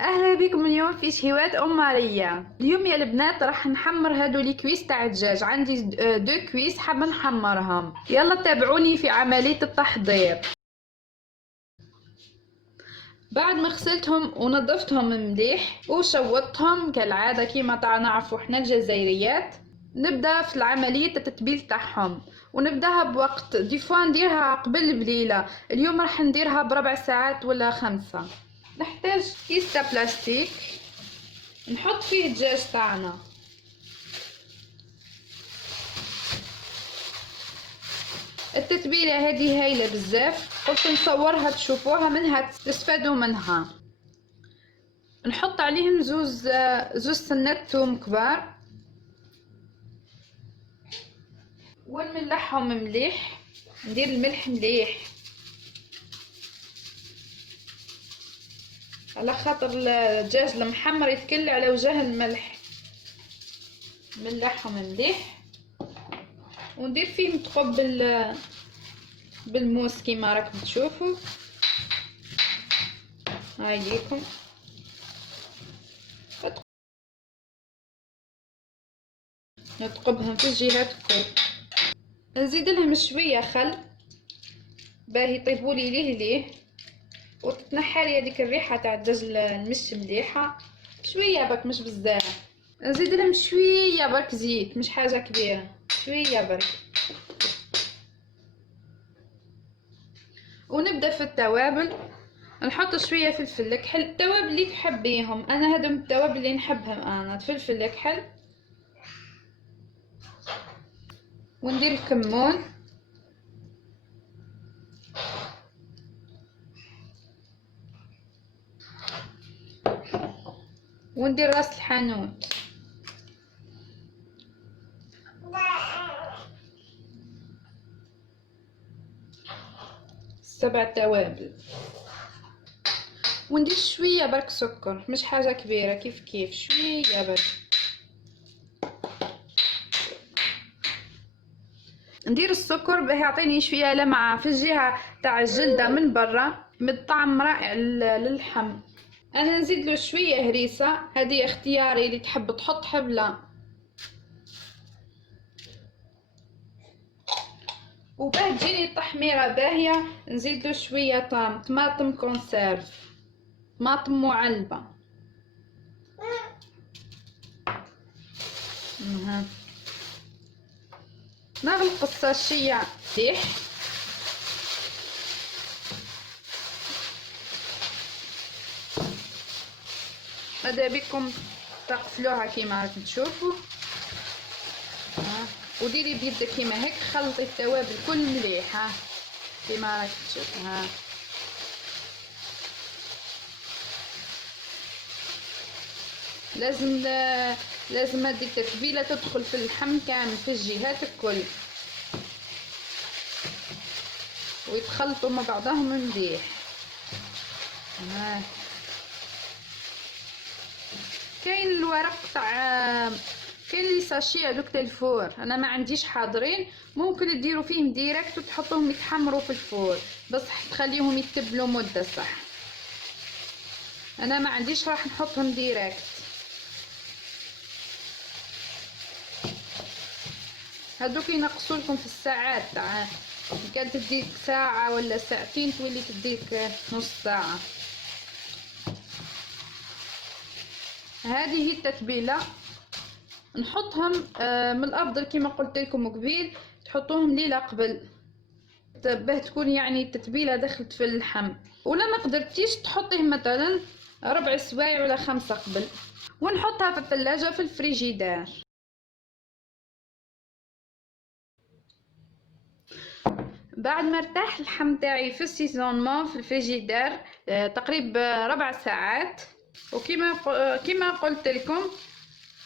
اهلا بكم اليوم في شهوات ام ماريا. اليوم يا البنات راح نحمر هادو لي كويس تاع الدجاج. عندي دو كويس حابه نحمرهم. يلا تابعوني في عمليه التحضير. بعد ما غسلتهم ونظفتهم مليح وشوطتهم كالعاده كيما نعرفوا احنا الجزائريات، نبدا في العمليه التتبيل تاعهم ونبداها بوقت دي فوا نديرها قبل بليله. اليوم راح نديرها بربع ساعات ولا 5. نحتاج كيس تاع بلاستيك نحط فيه الدجاج تاعنا. التتبيله هذه هايله بزاف، قلت نصورها تشوفوها منها تستفادوا منها. نحط عليهم زوز سنات توم كبار ونملحهم مليح. ندير الملح مليح على خاطر الدجاج المحمر يتكل على وجه الملح. نملحهم مليح وندير فيه متقب بالموس كيما راكم تشوفوا. هاي ليكم نتقبهم في الجهات الكل. نزيد لهم شويه خل باه يطيبوا لي ليه وتتنحى لي هذيك الريحه تاع الدجاج المش مليحه. شويه برك مش بزاف. نزيد لهم شويه برك زيت، مش حاجه كبيره، شويه برك. ونبدا في التوابل. نحط شويه فلفل كحل، التوابل اللي تحبيهم. انا هذم التوابل اللي نحبهم انا، فلفل كحل وندير الكمون وندير راس الحانوت. سبع توابل. وندير شويه برك سكر، مش حاجه كبيره، كيف كيف شويه برك. ندير السكر باه يعطيني شويه لمعه في الجهه تاع الجلده من برا، من طعم رائع للحم. انا نزيد له شويه هريسه، هذه اختياري، اللي تحب تحط حبله. وباه تجيني التحميره باهيه نزيد له شويه طماطم كونسيرف، طماطم معلبه. نغلق الساشيه مليح. ماذا بكم تغسلوها كيما راكم تشوفوا. وديري بيدك كيما هيك، خلطي التوابل كل مليح كيما راكم تشوفوا. لازم هذيك التتبيله تدخل في اللحم كامل في الجهات الكل ويتخلطوا مع بعضهم مليح. كاين الورق تاع، كاين لي ساشي هذوك تاع الفور، انا ما عنديش حاضرين، ممكن تديروا فيهم ديريكت وتحطوهم يتحمروا في الفور، بس تخليهم يتبلوا مده صح. انا ما عنديش، راح نحطهم ديريكت. هذوك ينقصوا لكم في الساعات تاع، كانت تديك ساعه ولا ساعتين تولي تديك نص ساعه. هذه هي التتبيله. نحطهم من الافضل كما قلت لكم قبيل تحطوهم ليله قبل باه تكون يعني التتبيله دخلت في اللحم. ولا ما قدرتيش تحطيه مثلا ربع سوايع ولا 5 قبل، ونحطها في الثلاجه في الفريجيدير. بعد ما ارتاح اللحم تاعي في السيزونمون في الفريجيدير تقريبا ربع ساعات. كما قلت لكم،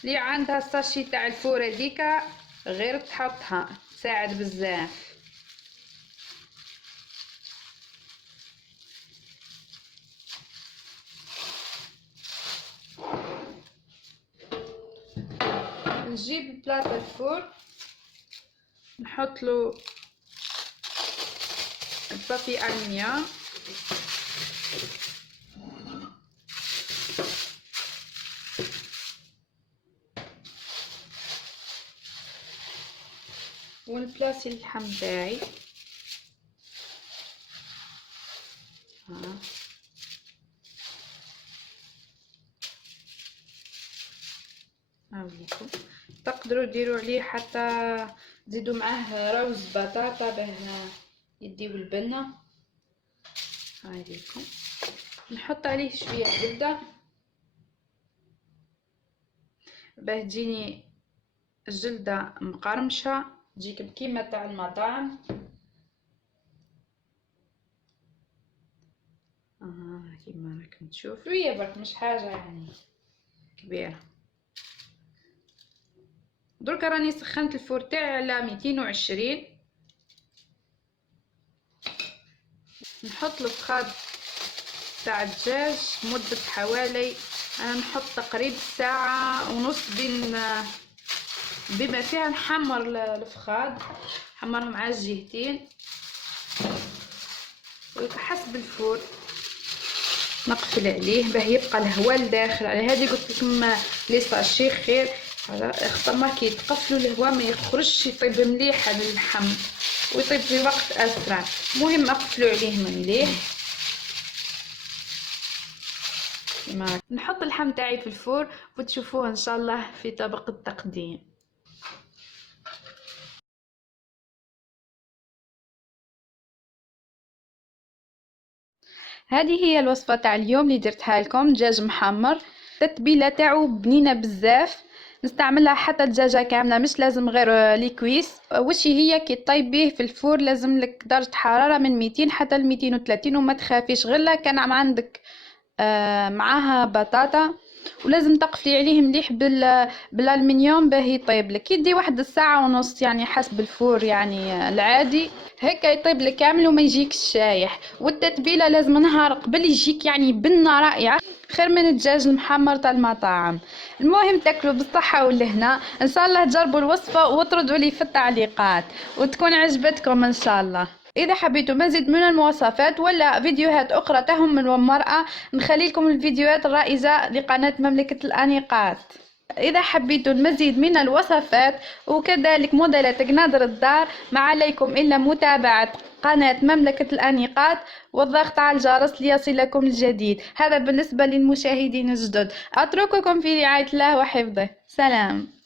اللي عندها الساشي تاع الفور هذيكا غير تحطها، تساعد بزاف. نجيب بلاطة الفور، نحط له البابي ألمنيوم، ونبلاصي اللحم تاعي. هاوليكم تقدروا ديروا عليه حتى تزيدوا معاه روز بطاطا باه يديو البنه. هاوليكم نحط عليه شويه زبده باه تجيني الجلده مقرمشه، تجيك كيما تاع المطاعم. كيما راكم تشوفوا، هي برك مش حاجه يعني كبيره. دركا راني سخنت الفور تاعي على 220. نحط الفخاد تاع الدجاج مدة حوالي، انا نحط تقريبا ساعة ونص بما فيها نحمر الفخاد، نحمرهم على الجهتين وحسب الفور نقفل عليه باه يبقى الهواء لداخل. على هذه قلت لكم لي ساشي خير، خاطر ما كي تقفلوا الهواء ما يخرجش، يطيب مليح على اللحم ويطيب في وقت اسرع. المهم اقفلوا عليه مليح. نحط اللحم تاعي في الفور وتشوفوه ان شاء الله في طبق التقديم. هذه هي الوصفه تاع اليوم اللي درتها لكم، دجاج محمر. التتبيله تاعو بنينه بزاف، نستعملها حتى الدجاجه كامله مش لازم غير لي كويس. وش هي كي طيبيه في الفور لازم لك درجه حراره من 200 حتى ل 230، وما تخافيش غير كان عندك معاها بطاطا، ولازم تقفلي عليه مليح بالالمنيوم باه يطيب لك. يدي واحد الساعه ونص يعني حسب الفور يعني العادي، هكا يطيب لك كامل وما يجيك شايح. والتتبيله لازم نهار قبل يجيك يعني بنه رائعه، خير من الدجاج المحمر تاع المطاعم. المهم تاكلوا بالصحه والهنا، ان شاء الله تجربوا الوصفه وتردوا لي في التعليقات وتكون عجبتكم ان شاء الله. إذا حبيتوا مزيد من المواصفات ولا فيديوهات أخرى تهم المرأة، نخلي لكم الفيديوهات الرائزة لقناة مملكة الأنيقات. إذا حبيتوا المزيد من الوصفات وكذلك موديلات قنادر الدار، ما عليكم إلا متابعة قناة مملكة الأنيقات والضغط على الجرس ليصلكم الجديد. هذا بالنسبة للمشاهدين الجدد. أترككم في رعاية الله وحفظه. سلام.